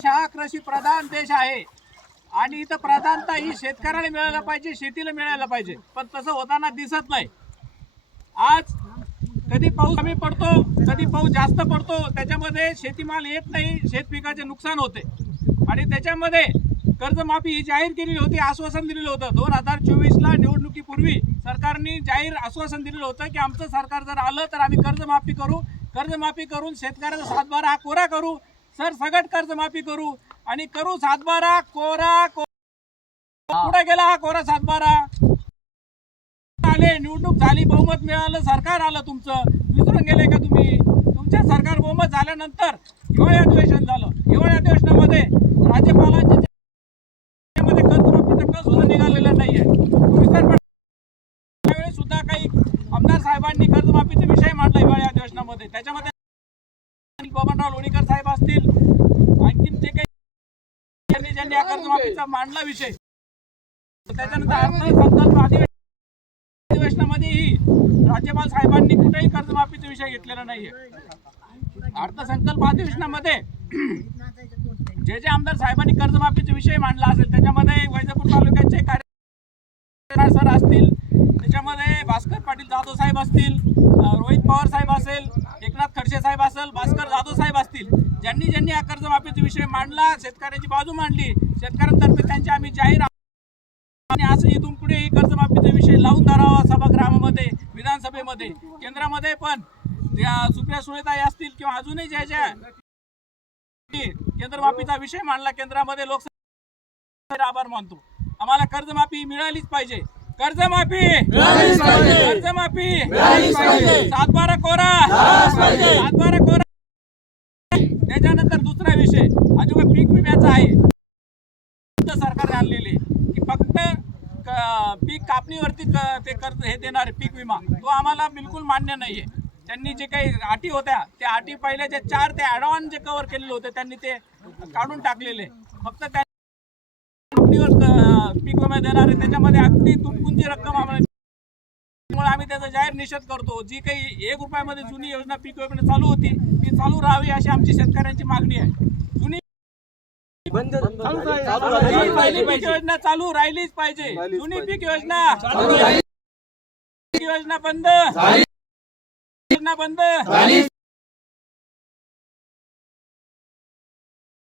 देश हा कृषी प्रधान देश आहे. आणि इथं प्रधानता ही शेतकऱ्याला मिळायला पाहिजे शेतीला मिळायला पाहिजे. पण तसं होताना दिसत नाही. आज कधी पाऊस कमी पडतो कधी पाऊस जास्त पडतो त्याच्यामध्ये शेतीमाल येत नाही शेतपिकाचे नुकसान होते. आणि त्याच्यामध्ये कर्जमाफी ही जाहीर केलेली होती आश्वासन दिलेलं होतं. दोन हजार चोवीसला निवडणुकीपूर्वी सरकारने जाहीर आश्वासन दिलेलं होतं की आमचं सरकार जर आलं तर आम्ही कर्जमाफी करू. कर्जमाफी करून शेतकऱ्याचा सातबारा हा कोरा करू. सर सगट कर्जमाफी करू. आणि करू सातबारा कोरा को गेला हा कोरा सातबारा. आले निवडणूक झाली बहुमत मिळालं सरकार आलं तुमचं. विसरून गेले का तुम्ही? तुमच्या सरकार बहुमत झाल्यानंतर हिवाळी अधिवेशन झालं. हिवाळी अधिवेशनामध्ये राज्यपालांचे सुद्धा निघालेलं नाहीये. त्यावेळी सुद्धा काही आमदार साहेबांनी कर्जमाफीचा विषय मांडला हिवाळी अधिवेशनामध्ये. त्याच्यामध्ये बबनराव लोणीकर जे काही ज्यांनी या कर्जमाफीचा मांडला विषय त्याच्यानंतर अर्थसंकल्प अधिवेशनामध्येही राज्यपाल साहेबांनी कुठेही कर्जमाफीचा विषय घेतलेला नाहीये. अर्थसंकल्प अधिवेशनामध्ये जे जे आमदार साहेबांनी कर्जमाफीचा विषय मांडला असेल त्याच्यामध्ये वैजापूर तालुक्याचे कार्य सर असतील त्याच्यामध्ये भास्कर पाटील जाधव साहेब असतील रोहित पवार साहेब असेल खडसे साहेब असेल भास्कर जाधव साहेब असतील ज्यांनी ज्यांनी हा कर्जमाफीचा विषय मांडला शेतकऱ्याची बाजू मांडली शेतकऱ्यांतर्फे त्यांची आम्ही जाहीर आणि असं इथून पुढेही कर्जमाफीचा विषय लावून धरावा सभागृहामध्ये विधानसभेमध्ये केंद्रामध्ये पण. त्या सुप्रिया सुळेताई असतील किंवा अजूनही ज्या ज्या केंद्रमाफीचा विषय मांडला केंद्रामध्ये लोकसभा आभार मानतो. आम्हाला कर्जमाफी मिळालीच पाहिजे. कर्जमाफी. कर्जमाफी. सातबारा कोरा. सातबारा कोरा. त्याच्यानंतर दुसरा विषय. अजून पीक विम्याचा आहे. सरकारने आणलेले. की फक्त पीक कापणीवरती ते कर्ज हे देणारे पीक विमा. तो आम्हाला बिलकुल मान्य नाहीये. त्यांनी जे काही अटी होत्या त्या अटी पहिल्या जे चार ते ॲडव्हान्स जे कव्हर केलेले होते त्यांनी ते काढून टाकलेले. फक्त त्या पीक विमा देणारे त्याच्यामध्ये अगदी तुटपुंजी रक्कम आम्हाला त्यामुळे आम्ही त्याचा जाहीर निषेध करतो. जी काही एक रुपयामध्ये जुनी योजना पीक विमा चालू होती ती चालू राहावी अशी आमची शेतकऱ्यांची मागणी आहे. जुनी पीक योजना चालू राहिलीच पाहिजे. जुनी पीक योजना. योजना बंद. योजना बंद.